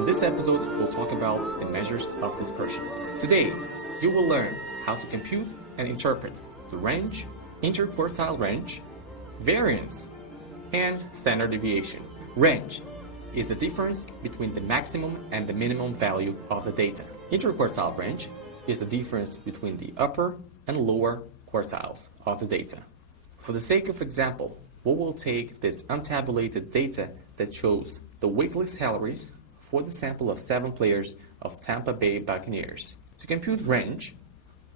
In this episode, we'll talk about the measures of dispersion. Today, you will learn how to compute and interpret the range, interquartile range, variance, and standard deviation. Range is the difference between the maximum and the minimum value of the data. Interquartile range is the difference between the upper and lower quartiles of the data. For the sake of example, we will take this untabulated data that shows the weekly salaries for the sample of 7 players of Tampa Bay Buccaneers. To compute range,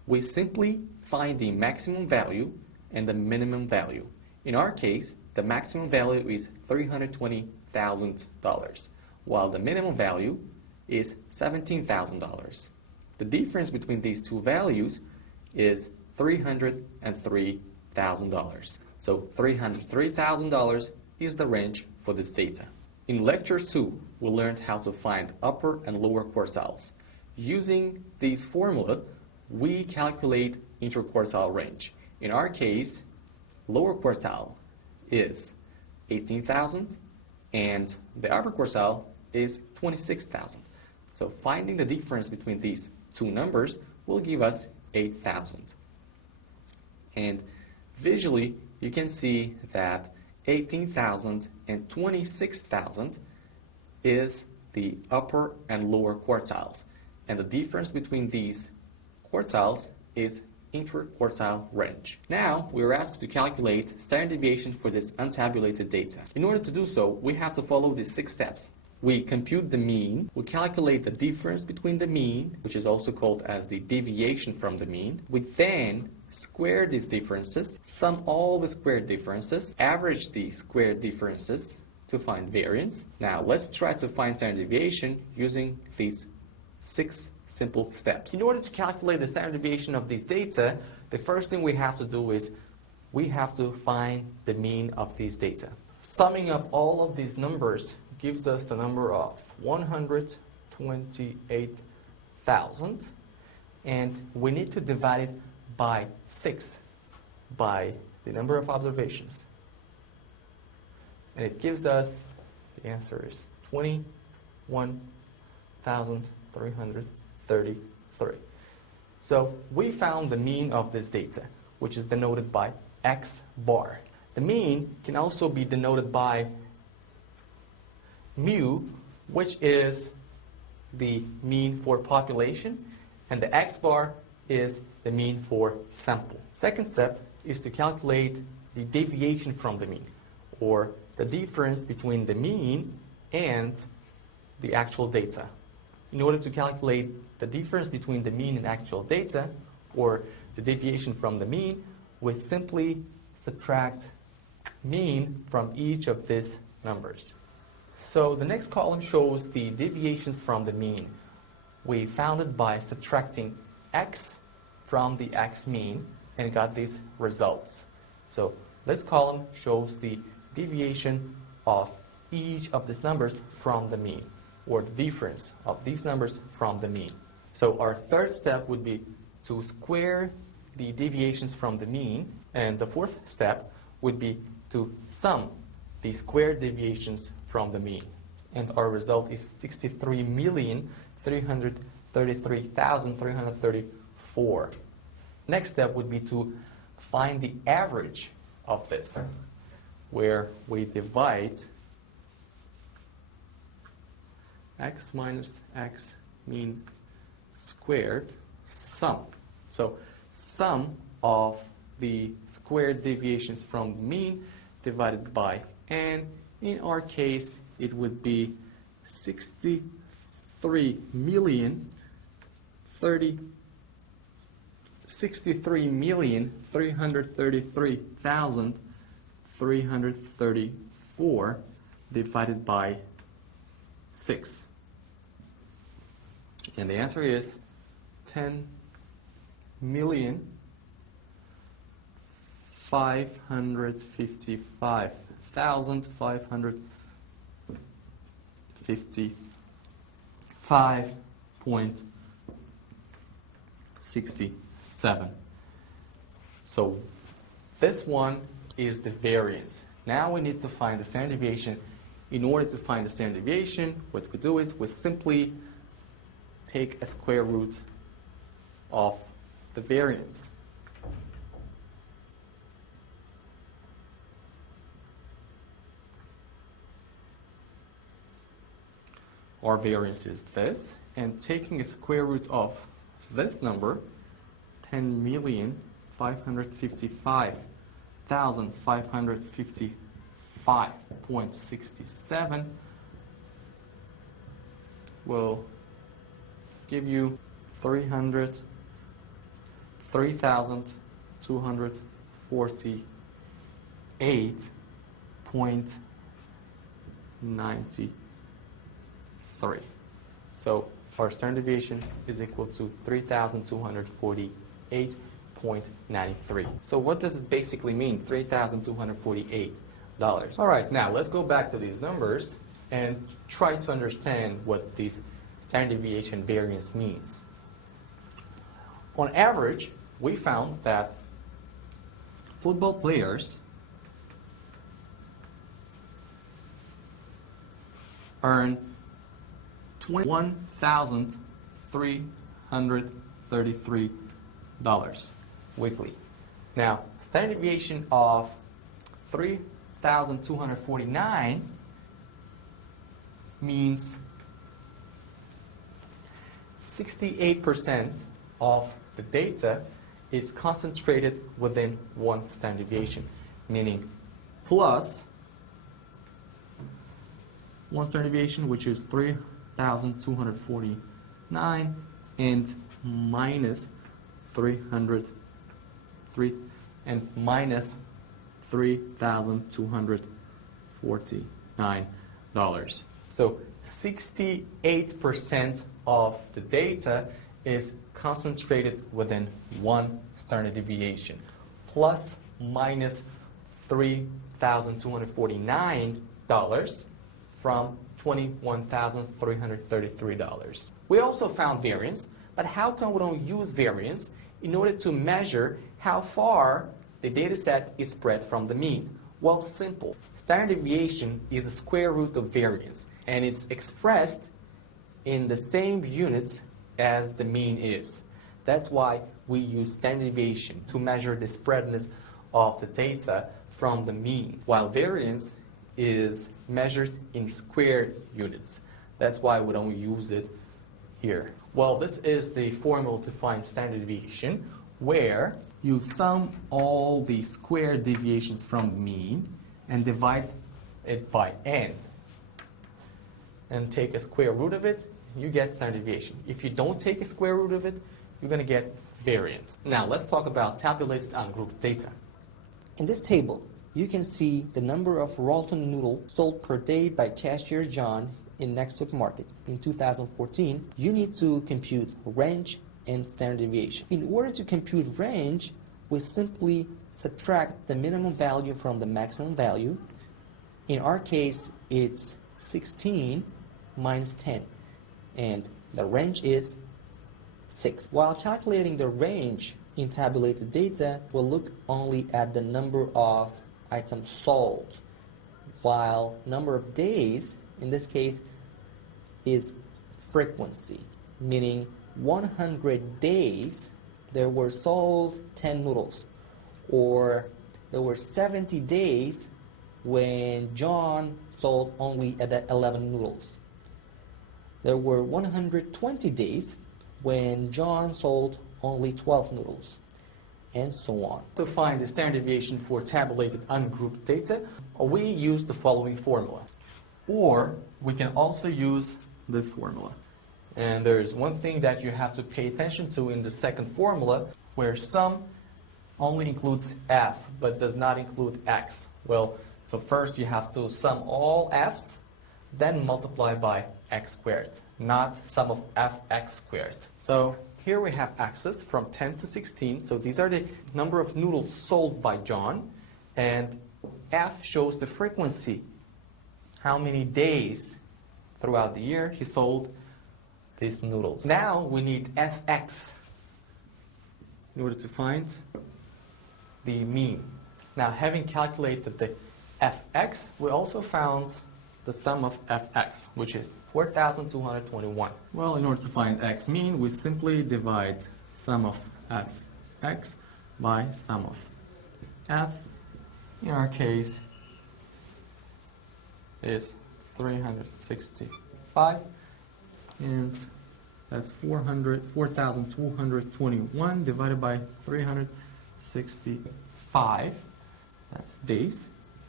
we simply find the maximum value and the minimum value. In our case, the maximum value is $320,000, while the minimum value is $17,000. The difference between these two values is $303,000. So $303,000 is the range for this data. In Lecture 2, we learned how to find upper and lower quartiles. Using this formula, we calculate interquartile range. In our case, lower quartile is 18,000 and the upper quartile is 26,000. So finding the difference between these two numbers will give us 8,000. And visually, you can see that 18,000 and 26,000 is the upper and lower quartiles. And the difference between these quartiles is interquartile range. Now, we are asked to calculate standard deviation for this untabulated data. In order to do so, we have to follow these 6 steps. We compute the mean, we calculate the difference between the mean, which is also called as the deviation from the mean. We then square these differences, sum all the squared differences, average the squared differences to find variance. Now, let's try to find standard deviation using these 6 simple steps. In order to calculate the standard deviation of these data, the first thing we have to do is we have to find the mean of these data. Summing up all of these numbers gives us the number of 128,000, and we need to divide it by 6, by the number of observations. And it gives us, the answer is 21,333. So we found the mean of this data, which is denoted by X bar. The mean can also be denoted by mu, which is the mean for population, and the X bar is the mean for sample. Second step is to calculate the deviation from the mean, or the difference between the mean and the actual data. In order to calculate the difference between the mean and actual data, or the deviation from the mean, we simply subtract mean from each of these numbers. So the next column shows the deviations from the mean. We found it by subtracting x from the x mean and got these results. So this column shows the deviation of each of these numbers from the mean, or the difference of these numbers from the mean. So our third step would be to square the deviations from the mean, and the fourth step would be to sum the squared deviations from the mean. And our result is 63,333,334. Next step would be to find the average of this, where we divide x minus x mean squared sum. So sum of the squared deviations from the mean divided by n. In our case, it would be 63,333,334 divided by 6. And the answer is 10,555,555.67. So this one is the variance. Now we need to find the standard deviation In order to find the standard deviation, what we do is we simply take a square root of the variance. Our variance is this, and taking a square root of this number, 10,555,555.67, will give you 303,248.93. So our standard deviation is equal to 3,248.93. So what does it basically mean, $3,248? All right, now let's go back to these numbers and try to understand what this standard deviation variance means. On average, we found that football players earn $21,333 weekly. Now, standard deviation of 3,249 means 68% of the data is concentrated within one standard deviation, meaning plus one standard deviation, which is 3,249, and minus 303 and minus $3,249. So 68% of the data is concentrated within one standard deviation, plus minus $3,249 from $21,333. We also found variance, but how come we don't use variance in order to measure how far the data set is spread from the mean? Well, simple. Standard deviation is the square root of variance, and it's expressed in the same units as the mean is. That's why we use standard deviation to measure the spreadness of the data from the mean, while variance is measured in squared units. That's why we don't use it here. Well, this is the formula to find standard deviation, where you sum all the squared deviations from the mean and divide it by n, and take a square root of it, you get standard deviation. If you don't take a square root of it, you're going to get variance. Now, let's talk about tabulated ungrouped data. In this table, you can see the number of Ralton noodles sold per day by cashier John in next supermarket. In 2014, you need to compute range and standard deviation. In order to compute range, we simply subtract the minimum value from the maximum value. In our case, it's 16 minus 10, and the range is 6. While calculating the range in tabulated data, we'll look only at the number of items sold, while number of days, in this case, is frequency, meaning 100 days there were sold 10 noodles, or there were 70 days when John sold only 11 noodles. There were 120 days when John sold only 12 noodles, and so on. To find the standard deviation for tabulated ungrouped data, we use the following formula. Or we can also use this formula. And there's one thing that you have to pay attention to in the second formula, where sum only includes f, but does not include x. Well, so first you have to sum all f's, then multiply by x squared, not sum of fx squared. So here we have x's from 10 to 16. So these are the number of noodles sold by John. And f shows the frequency, how many days throughout the year he sold these noodles. Now we need fx in order to find the mean. Now, having calculated the fx, we also found the sum of fx, which is 4,221. Well, in order to find x mean, we simply divide sum of fx by sum of f. In our case, is 365, and that's 4,221 divided by 365. That's days,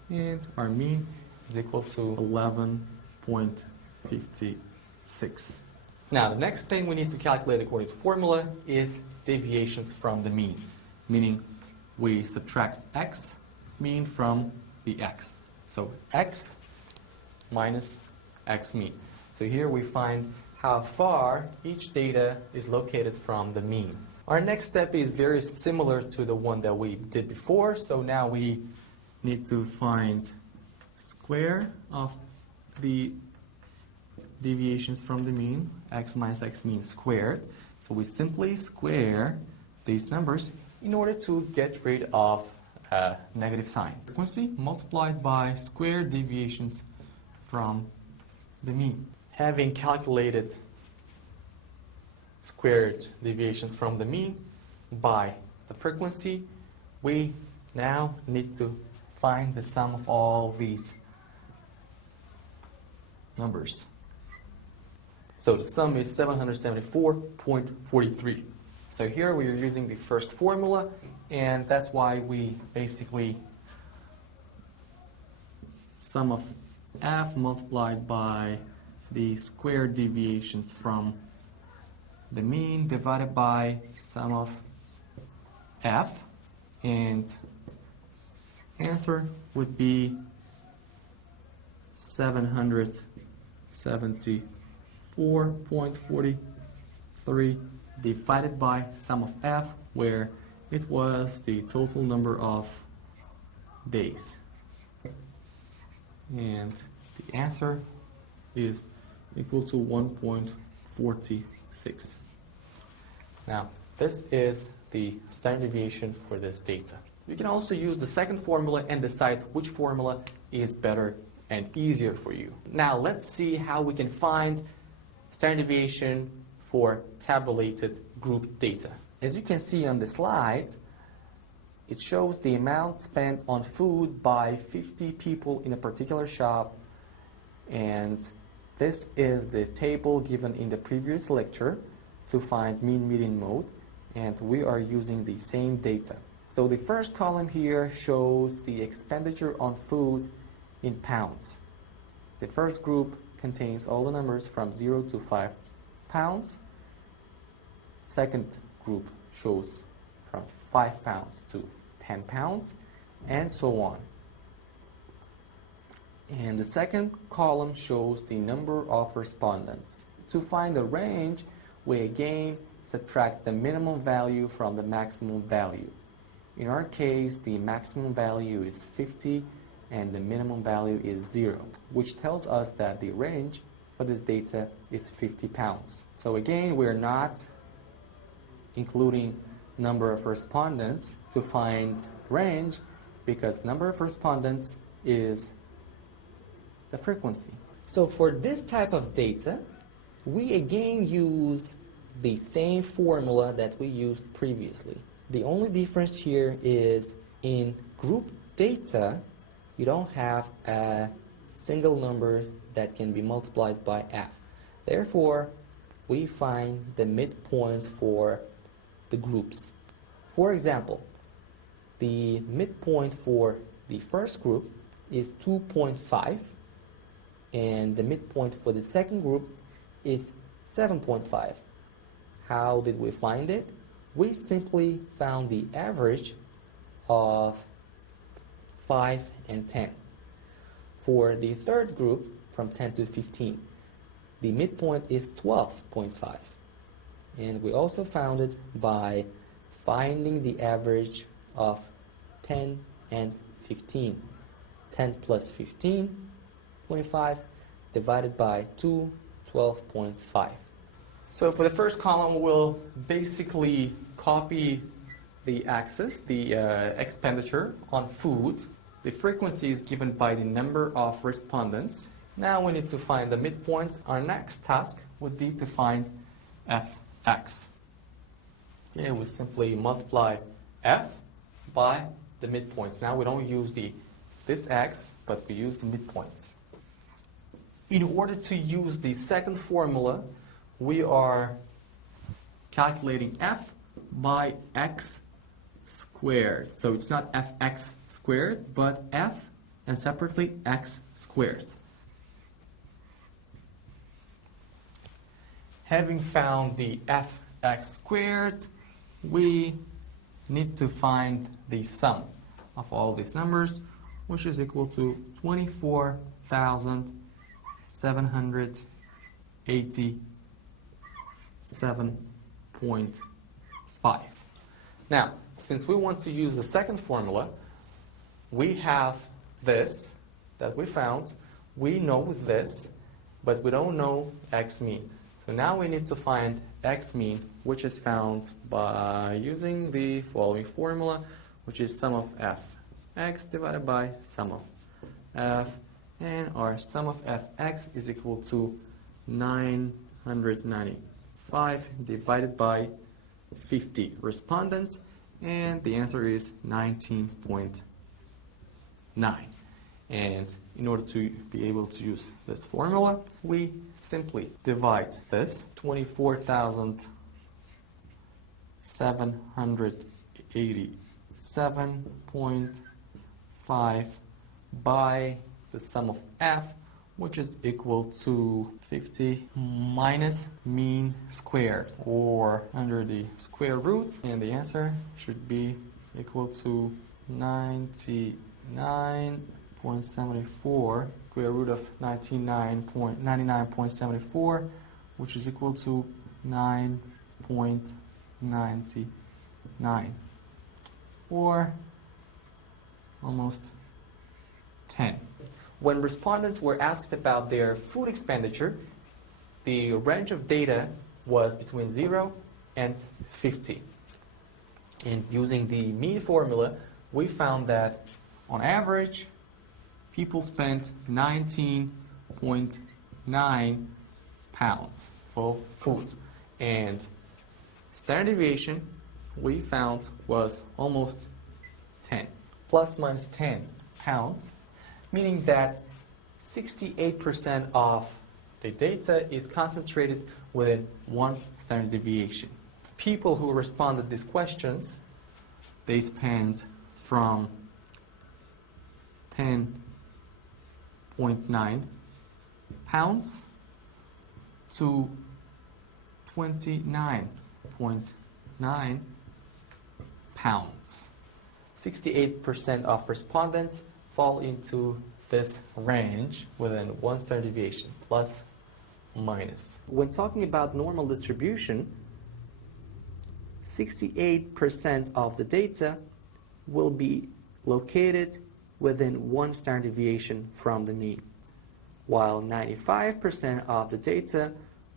and our mean is equal to 11.56. Now, the next thing we need to calculate according to formula is deviations from the mean, meaning we subtract x mean from the x. So x minus x mean. So here we find how far each data is located from the mean. Our next step is very similar to the one that we did before. So now we need to find square of the deviations from the mean, x minus x mean squared. So we simply square these numbers in order to get rid of a negative sign. Frequency multiplied by squared deviations from the mean. Having calculated squared deviations from the mean by the frequency, we now need to find the sum of all these numbers. So the sum is 774.43. So here we are using the first formula, and that's why we basically sum of f multiplied by the squared deviations from the mean divided by sum of f, and answer would be 774.43 divided by sum of f, where it was the total number of days. And the answer is equal to 1.46. Now, this is the standard deviation for this data. You can also use the second formula and decide which formula is better and easier for you. Now, let's see how we can find standard deviation for tabulated group data. As you can see on the slide, it shows the amount spent on food by 50 people in a particular shop, and this is the table given in the previous lecture to find mean, median, mode, and we are using the same data. So the first column here shows the expenditure on food in pounds. The first group contains all the numbers from 0 to 5 pounds. Second group shows from 5 pounds to 10 pounds, and so on. And the second column shows the number of respondents. To find the range, we again subtract the minimum value from the maximum value. In our case, the maximum value is 50 and the minimum value is 0, which tells us that the range for this data is 50 pounds. So again, we're not including number of respondents to find range, because number of respondents is the frequency. So for this type of data, we again use the same formula that we used previously. The only difference here is in group data, you don't have a single number that can be multiplied by f. Therefore, we find the midpoints for the groups. For example, the midpoint for the first group is 2.5, and the midpoint for the second group is 7.5. How did we find it? We simply found the average of 5 and 10. For the third group, from 10 to 15, the midpoint is 12.5. And we also found it by finding the average of 10 and 15. 10 plus 15.5 divided by 2, 12.5. So for the first column, we'll basically copy the axis, the expenditure on food. The frequency is given by the number of respondents, Now we need to find the midpoints. Our next task would be to find fx. Okay, we simply multiply f by the midpoints. Now we don't use this x, but we use the midpoints. In order to use the second formula, we are calculating f by x squared. So it's not fx squared, but f and separately x squared. Having found the fx squared, we need to find the sum of all these numbers, which is equal to 24,787.5. Now, since we want to use the second formula, we have this that we found. We know this, but we don't know x mean. So now we need to find x mean, which is found by using the following formula, which is sum of fx divided by sum of f, and our sum of fx is equal to 995 divided by 50 respondents, and the answer is 19.9. And in order to be able to use this formula, we simply divide this 24,787.5 by the sum of f, which is equal to 50 minus mean squared, or under the square root, and the answer should be equal to 99.74, square root of 99.74, which is equal to 9.99, or almost 10. When respondents were asked about their food expenditure, the range of data was between 0 and 50. And using the mean formula, we found that on average, people spent 19.9 pounds for food. And standard deviation, we found, was almost 10. Plus minus 10 pounds, meaning that 68% of the data is concentrated within one standard deviation. People who responded to these questions, they spent from 10.9 pounds to 29.9 pounds. 68% of respondents fall into this range within one standard deviation, plus minus. When talking about normal distribution, 68% of the data will be located within one standard deviation from the mean, while 95% of the data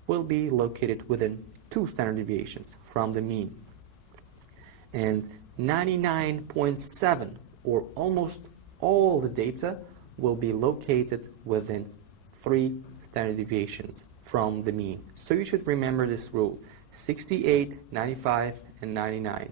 will be located within two standard deviations from the mean. And 99.7, or almost all the data, will be located within 3 standard deviations from the mean. So you should remember this rule: 68, 95, and 99.